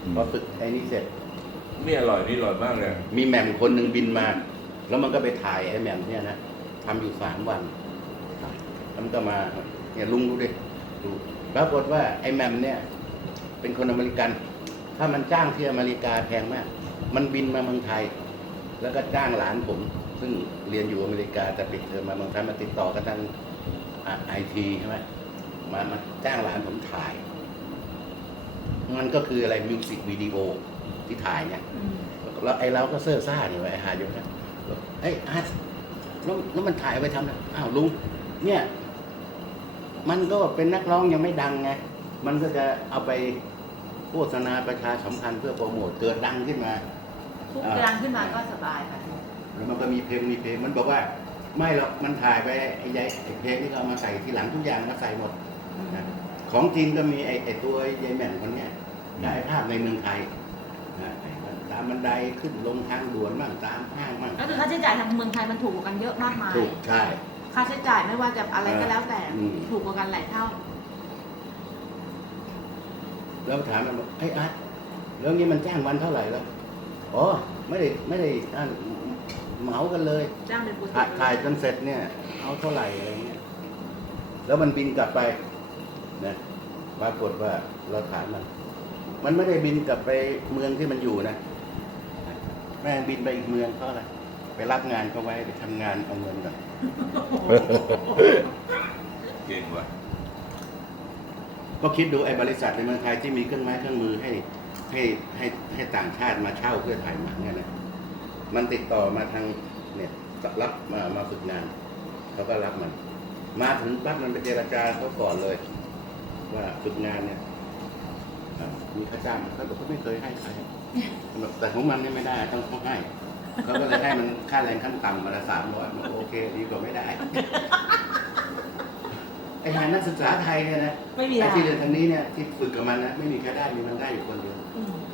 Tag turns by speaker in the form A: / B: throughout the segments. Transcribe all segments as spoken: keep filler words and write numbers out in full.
A: พอฝึกไอ้นี่เสร็จ
B: นี่อร่อยนี่อร่อยมากเลย
A: มีแหม่มคนหนึ่งบินมา แล้วมันก็ไปถ่ายไอ้แหม่มเนี่ยนะทำอยู่สามวันแล้วมันก็มาเนี่ยลุงดูดิดูปรากฏว่าไอ้แหม่มเนี่ย เป็นคนอเมริกัน ถ้ามันจ้างที่อเมริกาแพงมาก มันบินมาเมืองไทย แล้วก็จ้างหลานผม ซึ่งเรียนอยู่อเมริกาแต่ปิดเทอมมาเมืองไทยมาติดต่อกันทางไอทีใช่ไหมมามาจ้างหลานผมถ่าย มันก็คืออะไรมิวสิกวิดีโอที่ถ่ายเนี่ยแล้วไอ้เราก็เซ่อซ่าเนี่ยไอ้หาอยู่นะไอ้อาร์ตแล้วแล้วมันถ่ายไปทำอะไรอ้าวลุงเนี่ย มันก็เป็นนักร้องยังไม่ดังไงมันก็จะเอาไปโฆษณาประชาสัมพันธ์เพื่อโปรโมทเกิดดังขึ้นมา
C: ทุกดังขึ้นมาก็สบายค่ะ
A: แล้วมันก็มีเพลงมีเพลงมันบอกว่าไม่หรอกมันถ่ายไปไอ้ใยไอ้เพลงที่เรามาใส่ทีหลังทุกอย่างมาใส่หมดนะของจริงก็มีไอ้ไอ้ตัวยายแหม่มคนเนี้ยถ่ายภาพในเมืองไทยนะตามบันไดขึ้นลงทางด่วนบ้างตามห้างบ้าง
C: ก็คือค่าใช้จ่ายทางเมืองไทยมันถูกกว่ากันเยอะมากมาย
A: ถูกใช่
C: ค่าใช้จ่ายไม่ว่าจะอะไรก็แล้วแต่
A: อืม
C: ถูกกว่ากันหลายเท่า
A: แล้วถามมันบอกไอ้อาร์ตแล้วนี้มันจ้างวันเท่าไหร่แล้วอ๋อไม่ได้ไม่ได้อ่านเหมากันเลย
C: จ้างเป็นโปรเจ
A: ถ่าย
C: กต์
A: ถ่ายจนเสร็จเนี่ยเอาเท่าไหร่อะไรเงี้ยแล้วมันบินกลับไปนะปรากฏว่าเราถามมัน มันไม่ได้บินกลับไปเมืองที่มันอยู่นะแม่งบินไปอีกเมืองเพราะอะไรไปรับงานเขาไว้ไปทำงานเอาเงินก่อน
B: เก่งว่ะ
A: ก็คิดดูไอ้บริษัทในเมืองไทยที่มีเครื่องไม้เครื่องมือให้ให้ให้ให้ต่างชาติมาเช่าเพื่อถ่ายหนังเนี่ยนะมันติดต่อมาทางเนี่ยรับมามาฝึกงานเขาก็รับมัน มาถึงปั๊บมันไปเจรจาเขาก่อนเลย ว่าฝึกงานเนี่ยอ่ามีค่าจ้างเขาบอกเขาไม่เคยให้ใครแต่ของมันเนี่ยไม่ได้ต้องเขาให้เขาก็เลยให้มันค่าแรงขั้นต่ำมาละสามร้อยมันโอเคดีกว่าไม่ได้ ไอ้หานักศึกษาไทยเนี่ยนะ
C: ไม่มี
A: ไอ้
C: ทาง
A: ที่เรียนทางนี้เนี่ยที่ฝึกกับมันนะไม่มีใครได้มีมันได้อยู่คนเดียว
C: อืม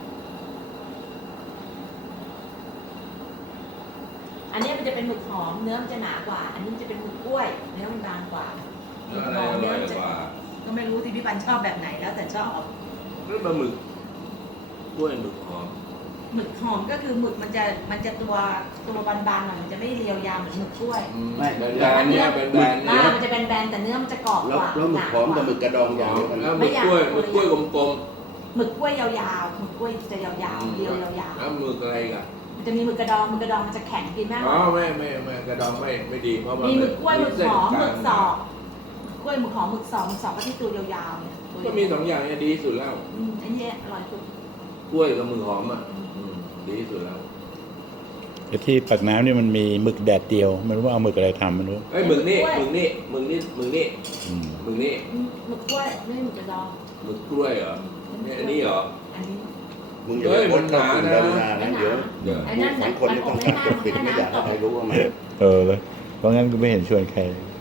C: อันนี้มันจะเป็นหมึกหอมเนื้อมันจะหนากว่า อันนี้มันจะเป็นหมึกกล้วย เนื้อมันบางกว่าห
B: แล้
C: มึ
B: ว
C: ก
B: อะไร
C: หอม เนื้อมันจะ
B: อร่อยกว่า
C: ก็ไม่รู้ที่พี่ปันชอบแบบไหนแล้วแต่ชอบ
B: แล้วปลาหมึกกล้วยหมึกหอม
C: หมึกหอมก็คือหมึกมันจะมันจะตัวตัวบานๆหน่อยมันจะไม่เรียวยาวเหมือนหมึกกล้วย
A: ไม่
B: แบนๆเนี่ยแบนๆ
C: ห
B: เนี่
C: น้าย มันจะแบนๆแต่เนื้อมันจะกรอบ
A: แล้ว
C: กว่า
A: แล้วหมึกหอมกับหมึกกระดองอย่างเดียวกัน
B: แล้วหมึกกล้วยหมึกกล้วยกลม
C: หมึกกล้วยยาวๆหมึกกล้วยจะยาว
B: ๆ
C: ๆเรียวยาว
B: แล้วหมึกอะไรอีกัน
C: ๆมันจะมีหมึกกระดองหมึกกระดองมันจะแข็งกินมาก
B: อ๋อไม่ไม่ไม่กระดองไม่ไม่ดีเพราะมัน
C: มีหมึกกล้วยหมึกหอมหมึกส
B: อ
C: อกกล้วยหมึกหอมหมึกสอกหมึกสอกก็ที่ตัวยาวๆเนี่ยตัว
B: ก็มีสองอย่างเนี่ยดีที่สุดแล้ว
C: อืมอันนี้อร่อยสุด
B: กล้วยกับหมึกหอมอ่ะอืมดีที่สุดแล้ว
D: ไอ้ที่ปากน้ำนี่มันมีหมึกแดดเดียวไม่รู้ว่าเอาหมึกอะไรทำไม่รู้
B: ไอ้ยหมึกนี่หมึกนี่หมึกนี่หมึกนี่
D: อืม
B: หมึกนี่
C: อืมหมึกกล้วยไม่ใช่หมึกกระดอง
B: หมึกกล้วยเหรอเนี่ยอันนี้เหรอ
C: อันนี้
A: มึงอย่าไปพ้นเข้ากลุ่มดารุณานะเดี๋ยว
B: เดี๋ยว
C: อันนั้น
A: สังคนไม่ต้องการปกปิดไม่อยากให้ใครรู้ว่ามัน
D: เออเลยเพราะงั้นก็ไม่เห็นชวนใคร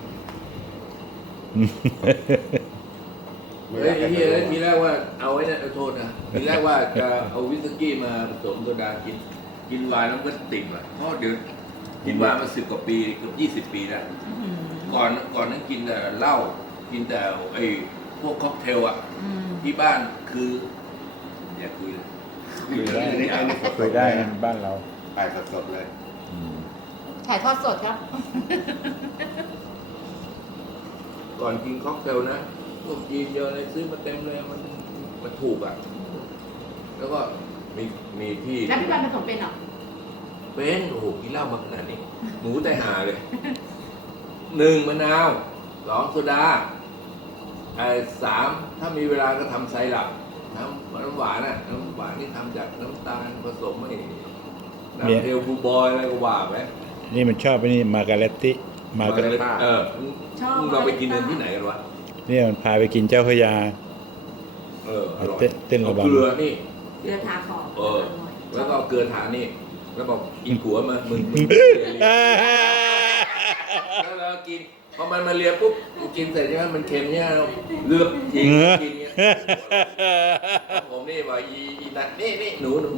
A: ไม่
B: เฮ้
A: อย ยาก
B: ไอ้
A: ให้
B: เหี้ย
A: ใคร
B: แล้ว
A: รู้
B: ทีแรกว่าเอาไว้นะโทษนะทีแรกว่าจะเอาวิสกี้มาผสมโซดากิน กินไวน์แล้วก็ติดอ่ะเพราะเดี๋ยวกินไวน์มาสิบกว่าปีเกือบยี่สิบปีแล้ว
C: อื้อหือ
B: ก่อนก่อนนั้นกินแต่เหล้ากินแต่ไอ้พวกค็อกเทลอ่ะ
C: อืม
B: ที่บ้านคืออย่าคุยเลยคุย
A: คุย
B: เล
A: ได้
B: ย
A: อันนี้อันนี้
D: เคยได้นะบ้านเรา
A: ถ่ายสดๆเลย
D: อืม
C: ถ่ายทอดสดครับ
B: ก่อนกินค็อกเทลนะพวกจีนเยอะเลยซื้อมาเต็มเลยมันมันถูกอ่ะ แล้วก็มีมีที่
C: แล้วพี่ปันผสมเป็นเหรอ
B: เป็นโอ้โหกินเหล้ามาขนาดนี้ หมูแต่หาเลยหนึ่งมะนาวสองโซดาไอ้สามถ้ามีเวลาก็ทำไซรัปน้ำน้ำหวานอ่ะน้ำหวานนี่ทำจากน้ำตาลผสมไอ้น้ำเทลบูบอยอะไรก็ว่าไป
D: นี่มันชอบไอ้นี่มาการเลตติมาการ
B: เออ
C: ชอบ
B: มึงเราไปกินกันที่ไหนกันวะ
D: เนี่ยมันพาไปกินเจ้าพระยา
B: เอออร่อย
D: เต้นเต้นระบำ
B: เอาเกลือนี่
C: เกลือทาขอบ
B: เออ
C: ร่อย
B: แล้วก็เอาเกลือทานี่ แล้วบอกกินผัวมามึงมึงแล้วเรากินพอมันมาเลียปุ๊บกูกินเสร็จใช่ไหมมันเค็มเนี่ยเราเลือกทิ้งกินเนี่ยผมนี่บอกอีอีนัทนี่นี่หนูหนู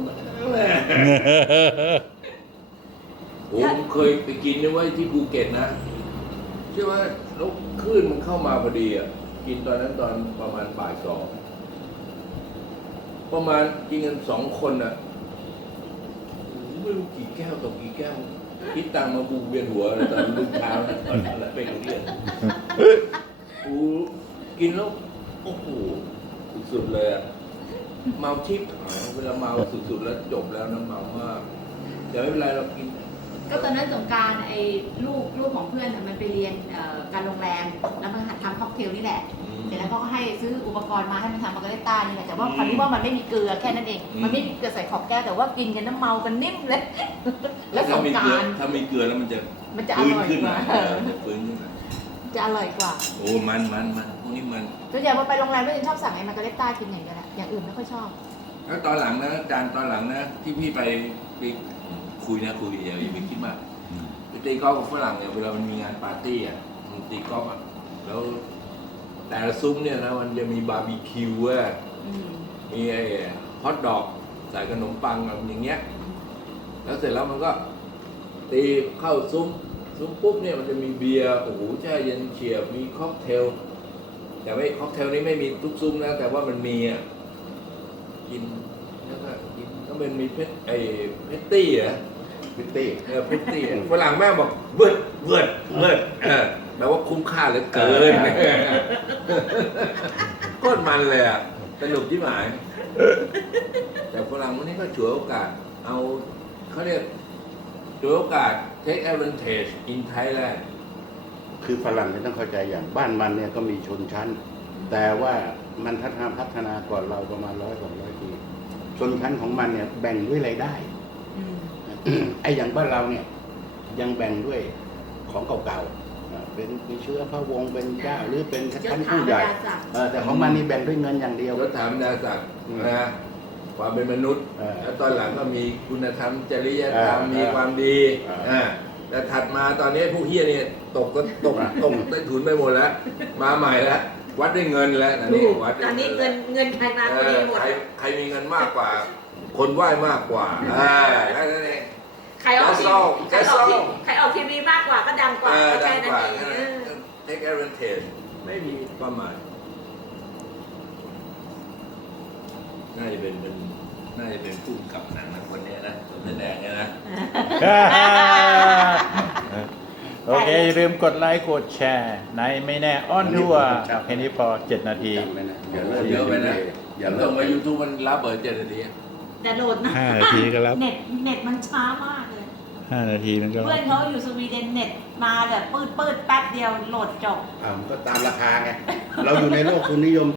B: โอ้ผมเคยไปกินนี่ไว้ที่ภูเก็ตนะใช่ไหมแล้วคลื่นมันเข้ามาพอดีอ่ะกินตอนนั้นตอนประมาณบ่ายสองประมาณกินกันสองคนอ่ะไม่รู้กี่แก้วต่อกี่แก้วคิดตังค์มาบูเวียนหัวเลยตอนรุ่งเช้านะตอนนั้นแหละไปโรงเรียนกูกินแล้วโอ้โหสุดๆเลยอ่ะเมาทิพย์เวลาเมาสุดๆแล้วจบแล้วนะเมามากแต่ไม่เป็นไรเรากิน
C: ก็ตอนนั้นสงกรารไอ้ลูกลูกของเพื่อนน่ะมันไปเรียนเอ่อการโรงแรมแล้วมันหัดทำค็อกเทลนี่แหละ เสร็จแล้วเขาก็ให้ซื้ออุปกรณ์มาให้มันทำมาร์การิต้านี่แหละแต่ว่าคราวนี้ว่ามันไม่มีเกลือแค่นั้นเอง มันไม่มีเกลือใส่ขอบแก้วแต่ว่ากินกันน้ำเมากันนิ่มเลย แล้วส
B: ถ้าง มี
C: ก
B: เกลือ
C: ราร
B: ถ้ามีเกลือแล้วมันจะ
C: มันจะอ
B: ฟื้น
C: ร่อย
B: ขึ้น
C: ก
B: มา
C: ว่า
B: เออจะฟื้นขึ้นมา
C: จะอร่อยกว่า
B: โอ้มันมันมันพวกนี้มัน
C: ส่วนใหญ่พอไปโรงแรมก็จะชอบสั่งไอ้มาร์การิต้ากินอย่างเดียวแหละอย่างอื่นไม่ค่อยชอบ
B: แล้วตอนหลังนะอาจารย์ตอนหลังนะที่พี่ไปไปคุยนะคุยอย่าอย่าไปคิดมากไปตีกอล์ฟกับฝรั่งเนี่ยเวลามันมีงานปาร์ตี้อ่ะมันตีกอล์ฟอ่ะแล้วแต่ละซุ้มเนี่ยนะมันจะมีบาร์บีคิวอ่ะ
C: อืม
B: มีไอ้ฮอทดอกใส่ขนมปังแบบอย่างเงี้ยแล้วเสร็จแล้วมันก็ตีเข้าซุ้มซุ้มปุ๊บเนี่ยมันจะมีเบียร์โอ้โหแช่เย็นเฉียบมีค็อกเทลแต่ไม่ค็อกเทลนี้ไม่มีทุกซุ้มนะแต่ว่ามันมีอ่ะกินแล้วก็กินก็มันมีเพชไอ้เพชตี้อ่ะ
A: พิตตี้
B: เออเพชตี้ฝรั่งแม่งบอกเบิดเบิดเบิดเออแปลว่าคุ้มค่าเหลือเกินโคตรมันเลยอ่ะสนุกที่หมาย แต่ฝรั่งวันนี้ก็ฉวยโอกาสเอาเขาเรียกฉวยโอกาส take advantage in Thailand
A: คือฝรั่งเนี่ยต้องเข้าใจอย่างบ้านมันเนี่ยก็มีชนชั้น แต่ว่ามันพัฒนาพัฒนาก่อนเราประมาณร้อยสองร้อยปีชนชั้นของมันเนี่ยแบ่งด้วยรายได้
C: อืม
A: ไอ้อย่างบ้านเราเนี่ยยังแบ่งด้วยของเก่าๆอ่าเป็นมีเชื้อพระวงศ์เป็นเจ้าหรือเป็นชั้นผู้ใหญ่เออแต่ของมันนี่แบ่งด้วยเงินอย่างเดียวย
B: ศถาบรรดาศักดิ์
A: อืม
B: นะความเป็นมนุษย์
A: เออ
B: แล้วตอนหลังก็มีคุณธรรมจริยธรรม
A: เออ
B: มีความดี
A: เออ
B: อ่าแต่ถัดมาตอนนี้พวกเฮียเนี่ยตกก็ตกตกใต้ถุนไปหมดแล้ว มาใหม่แล้ววัดด้วยเงินแล้วอันนี้วัดด้วย
C: ตอนนี้เงินเงินใครมา
B: เอ
C: คน
B: อ
C: นี้หมด
B: ใครใครมีเงินมากกว่า คนไหว้มากกว่าอ่าแค่นั้นเอง
C: ใครออกที
B: แค่
C: วี
B: เศร้า
C: ใครออกทีวีใครออกทีวีมากกว่าก็ดังกว่า
B: เออ
C: ก็
B: ดั
C: แค่
B: ง
C: นั้
B: ก
C: น
B: ว่า
C: เอง
B: แค่
C: เอ
B: นั้น
C: อ
B: take advantage ไม่มีความหมาย น่าจะเป็นเป็นน่าจะเป็นผู้กำกับหนังนะคนเนี้ยนะตัวแสดงเนี่ยนะ
D: โอเคอย่าลืมกดไลค์กดแชร์ในไม่แน่อ้อนทัวร์แค่นี้พอเจ็ดนาที
A: จำไว้นะอย่าเลิก
B: เยอะไปนะ
A: อย่าเลิ
B: ส่
A: ก
B: งมายูทูบมันรับเบอร์เจ็ดนาที
C: แต่โหลดนะ
D: ห้านาทีก็รับ
C: เน็ตเน็ตมันช้ามากเลย
D: ห้านาทีมันก็
C: เพื่อนเขาอยู่สวีเดนเน็ตมาแบบปืดปืดๆแป๊บเดียวโหลดจบ
A: อ่ามันก็ตามราคาไง เราอยู่ในโลกทุนนิยม